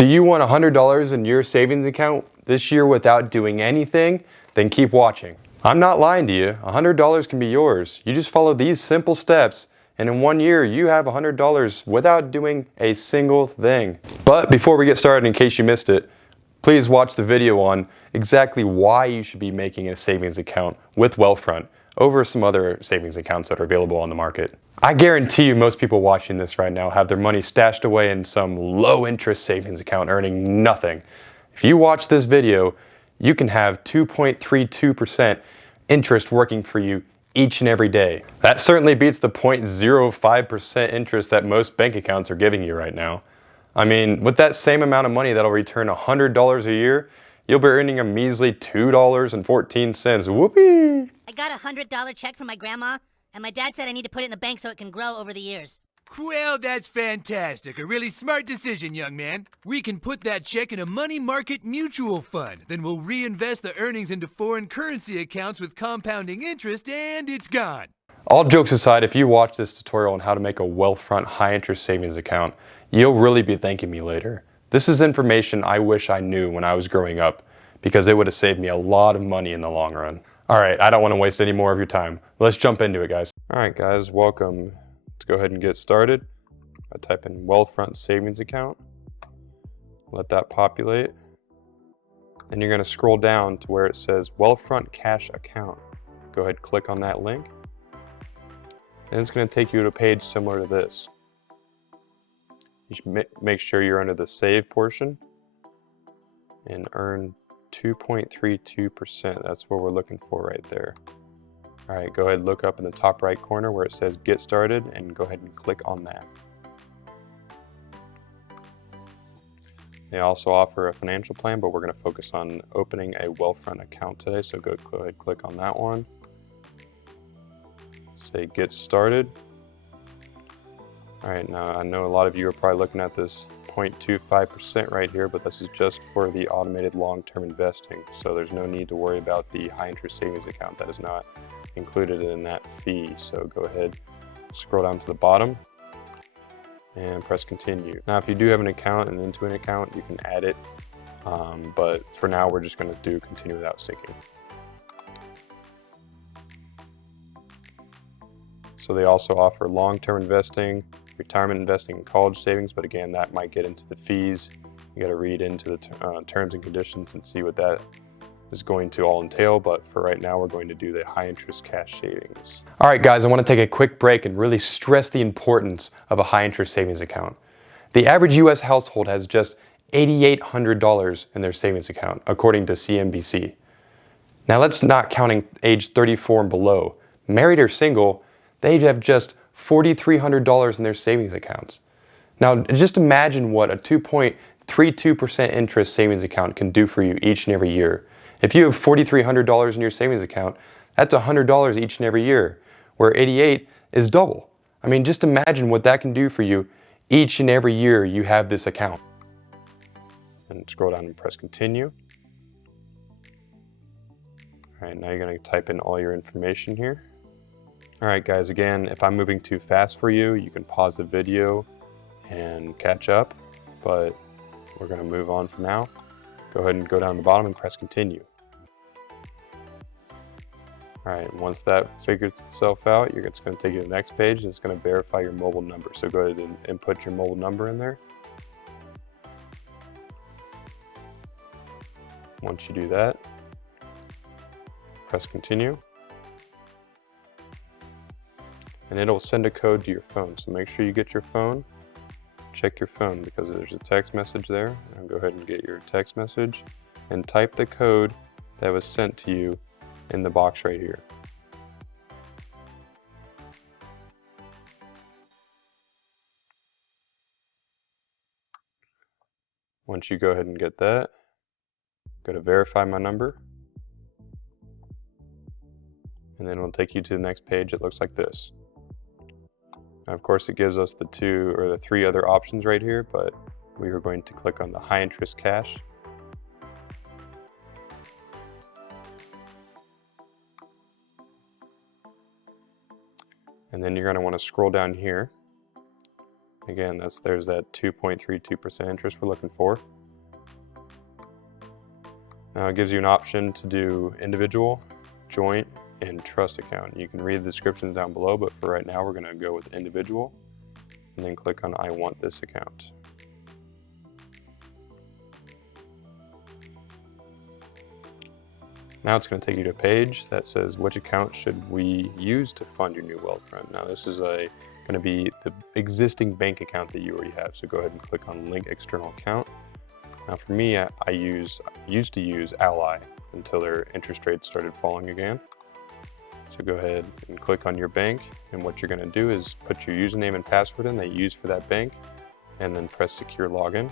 Do you want $100 in your savings account this year without doing anything? Then keep watching. I'm not lying to you, $100 can be yours. You just follow these simple steps and in 1 year you have $100 without doing a single thing. But before we get started, in case you missed it, please watch the video on exactly why you should be making a savings account with Wealthfront over some other savings accounts that are available on the market. I guarantee you most people watching this right now have their money stashed away in some low interest savings account earning nothing. If you watch this video, you can have 2.32% interest working for you each and every day. That certainly beats the 0.05% interest that most bank accounts are giving you right now. I mean, with that same amount of money that'll return $100 a year, you'll be earning a measly $2.14. Whoopee! I got a $100 check from my grandma, and my dad said I need to put it in the bank so it can grow over the years. Well, that's fantastic. A really smart decision, young man. We can put that check in a money market mutual fund. Then we'll reinvest the earnings into foreign currency accounts with compounding interest, and it's gone. All jokes aside, if you watch this tutorial on how to make a Wealthfront high interest savings account, you'll really be thanking me later. This is information I wish I knew when I was growing up, because it would have saved me a lot of money in the long run. Alright, I don't want to waste any more of your time. Let's jump into it, guys. Alright guys, welcome. Let's go ahead and get started. I type in Wealthfront savings account. Let that populate. And you're going to scroll down to where it says Wealthfront cash account. Go ahead and click on that link. And it's going to take you to a page similar to this. You should make sure you're under the save portion and earn 2.32%. That's what we're looking for right there. All right, go ahead and look up in the top right corner where it says get started and go ahead and click on that. They also offer a financial plan, but we're going to focus on opening a Wealthfront account today. So go ahead and click on that one. Say get started. All right, now I know a lot of you are probably looking at this 0.25% right here, but this is just for the automated long-term investing. So there's no need to worry about the high interest savings account. That is not included in that fee. So go ahead, scroll down to the bottom and press continue. Now, if you do have an account and into an account, you can add it. But for now, we're just going to do continue without syncing. So they also offer long-term investing, retirement investing, and college savings, but again, that might get into the fees. You got to read into the terms and conditions and see what that is going to all entail, but for right now, we're going to do the high interest cash savings. All right, guys, I want to take a quick break and really stress the importance of a high interest savings account. The average US household has just $8,800 in their savings account, according to CNBC. Now, let's not counting age 34 and below. Married or single, they have just $4,300 in their savings accounts. Now, just imagine what a 2.32% interest savings account can do for you each and every year. If you have $4,300 in your savings account, that's $100 each and every year, where 88 is double. I mean, just imagine what that can do for you each and every year you have this account. And scroll down and press continue. All right, now you're going to type in all your information here. All right, guys, again, if I'm moving too fast for you, you can pause the video and catch up, but we're going to move on for now. Go ahead and go down to the bottom and press continue. All right, once that figures itself out, it's going to take you to the next page and it's going to verify your mobile number. So go ahead and input your mobile number in there. Once you do that, press continue. And it'll send a code to your phone. So make sure you get your phone, check your phone because there's a text message there. And go ahead and get your text message and type the code that was sent to you in the box right here. Once you go ahead and get that, go to verify my number. And then it'll take you to the next page. It looks like this. Now, of course, it gives us the three other options right here, but we are going to click on the high interest cash. And then you're going to want to scroll down here Again, there's that 2.32% interest we're looking for. Now it gives you an option to do individual, joint, and trust account. You can read the descriptions down below, but for right now we're going to go with individual and then click on I want this account. Now it's going to take you to a page that says which account should we use to fund your new wealth fund. Now this is going to be the existing bank account that you already have. So go ahead and click on link external account. Now for me, I used to use Ally until their interest rates started falling again. So go ahead and click on your bank, and what you're going to do is put your username and password in that you use for that bank, and then press secure login.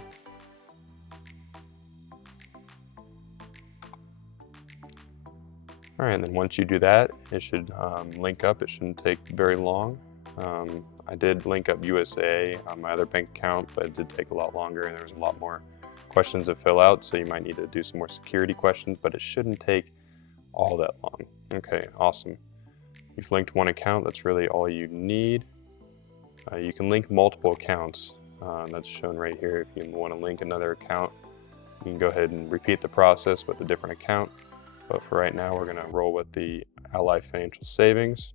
All right, and then once you do that, it should link up. It shouldn't take very long. I did link up USA on my other bank account, but it did take a lot longer, and there was a lot more questions to fill out, so you might need to do some more security questions, but it shouldn't take all that long. Okay, awesome. You've linked one account. That's really all you need. You can link multiple accounts. That's shown right here. If you want to link another account, you can go ahead and repeat the process with a different account. But for right now, we're going to roll with the Ally Financial Savings.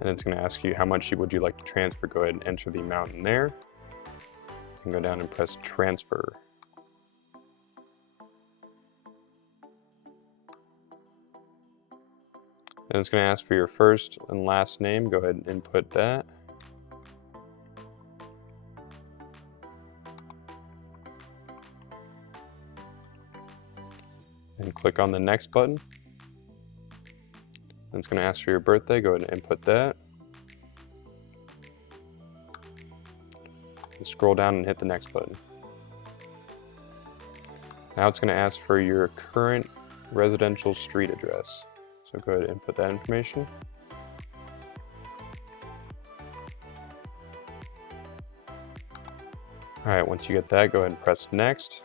And it's going to ask you how much would you like to transfer. Go ahead and enter the amount in there. You can go down and press transfer. And it's going to ask for your first and last name. Go ahead and input that. And click on the next button. And it's going to ask for your birthday. Go ahead and input that. And scroll down and hit the next button. Now it's going to ask for your current residential street address. So go ahead and input that information. All right, once you get that, go ahead and press next.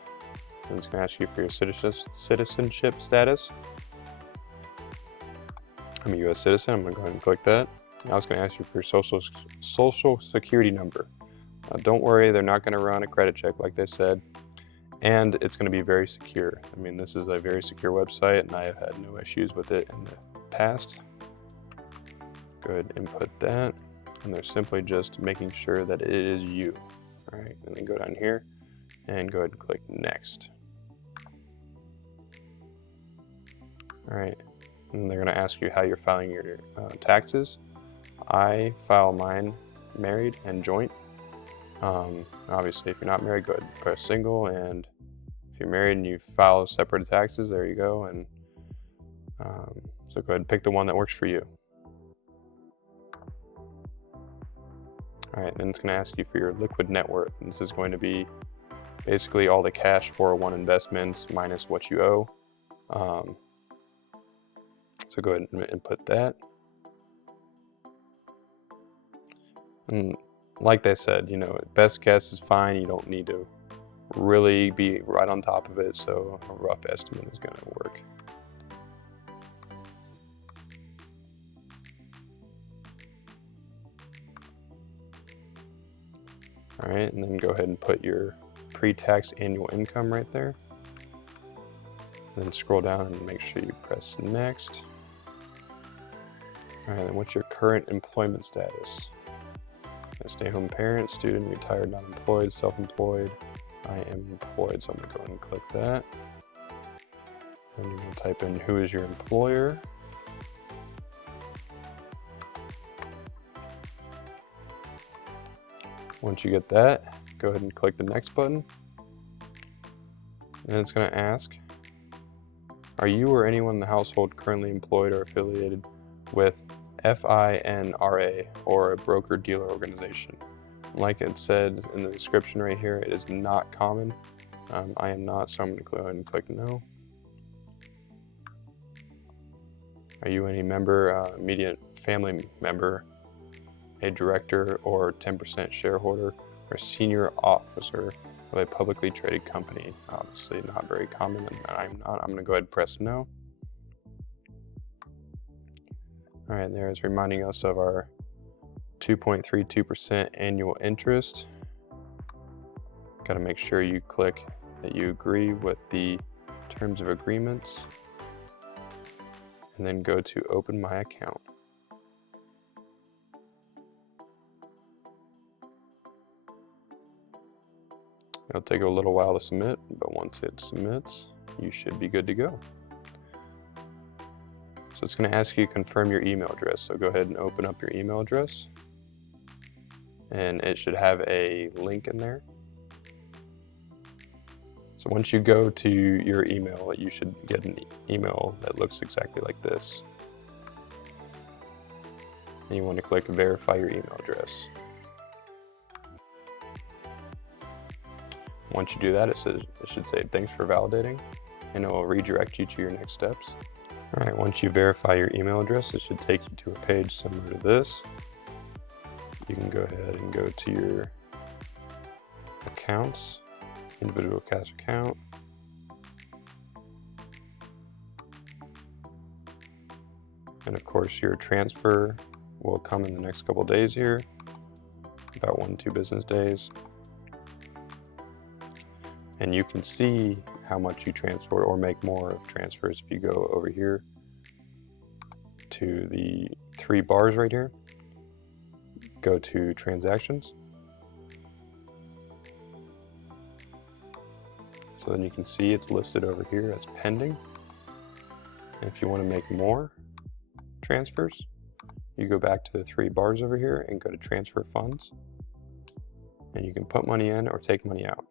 And it's going to ask you for your citizenship status. I'm a U.S. citizen. I'm going to go ahead and click that. Now it's going to ask you for your social security number. Don't worry, they're not going to run a credit check like they said, and it's going to be very secure. I mean, this is a very secure website, and I have had no issues with it in the past. Go ahead and input that, and they're simply just making sure that it is you. All right, and then go down here and go ahead and click next. All right, and they're going to ask you how you're filing your taxes. I file mine married and joint. Obviously, if you're not married, go ahead and press single, and if you're married and you file separate taxes, there you go. And so go ahead and pick the one that works for you. All right, then it's going to ask you for your liquid net worth, and this is going to be basically all the cash 401 investments minus what you owe. So go ahead and input that. And like they said, you know, best guess is fine. You don't need to really be right on top of it, so a rough estimate is going to work. All right, and then go ahead and put your pre-tax annual income right there. Then scroll down and make sure you press next. All right, then what's your current employment status? A stay-home parent, student, retired, not employed, self-employed. I am employed, so I'm gonna go ahead and click that. And you're gonna type in who is your employer. Once you get that, go ahead and click the next button. And it's gonna ask, are you or anyone in the household currently employed or affiliated with FINRA or a broker-dealer organization? Like it said in the description right here, it is not common. I am not, so I'm going to go ahead and click no. Are you any member, immediate family member, a director or 10% shareholder, or senior officer of a publicly traded company. Obviously not very common, and I'm not. I'm going to go ahead and press no. All right, there is reminding us of our 2.32% annual interest. Got to make sure you click that you agree with the terms of agreements, and then go to open my account. It'll take a little while to submit, but once it submits, you should be good to go. So it's going to ask you to confirm your email address. So go ahead and open up your email address, and it should have a link in there. So once you go to your email, you should get an email that looks exactly like this. And you want to click verify your email address. Once you do that, it should say thanks for validating, and it will redirect you to your next steps. All right, once you verify your email address, it should take you to a page similar to this. You can go ahead and go to your accounts, individual cash account. And of course, your transfer will come in the next couple days here, about 1-2 business days. And you can see how much you transfer or make more of transfers if you go over here to the 3 bars right here. Go to transactions. So then you can see it's listed over here as pending. And if you want to make more transfers, you go back to the 3 bars over here and go to transfer funds. And you can put money in or take money out.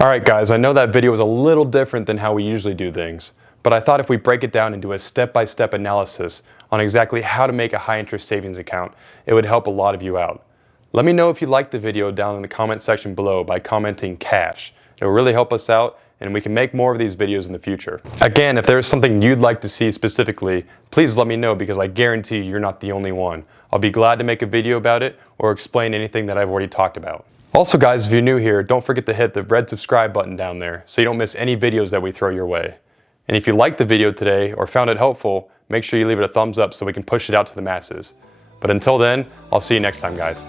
All right, guys, I know that video was a little different than how we usually do things, but I thought if we break it down and do a step-by-step analysis on exactly how to make a high-interest savings account, it would help a lot of you out. Let me know if you liked the video down in the comment section below by commenting cash. It will really help us out, and we can make more of these videos in the future. Again, if there's something you'd like to see specifically, please let me know, because I guarantee you're not the only one. I'll be glad to make a video about it or explain anything that I've already talked about. Also, guys, if you're new here, don't forget to hit the red subscribe button down there so you don't miss any videos that we throw your way. And if you liked the video today or found it helpful, make sure you leave it a thumbs up so we can push it out to the masses. But until then, I'll see you next time, guys.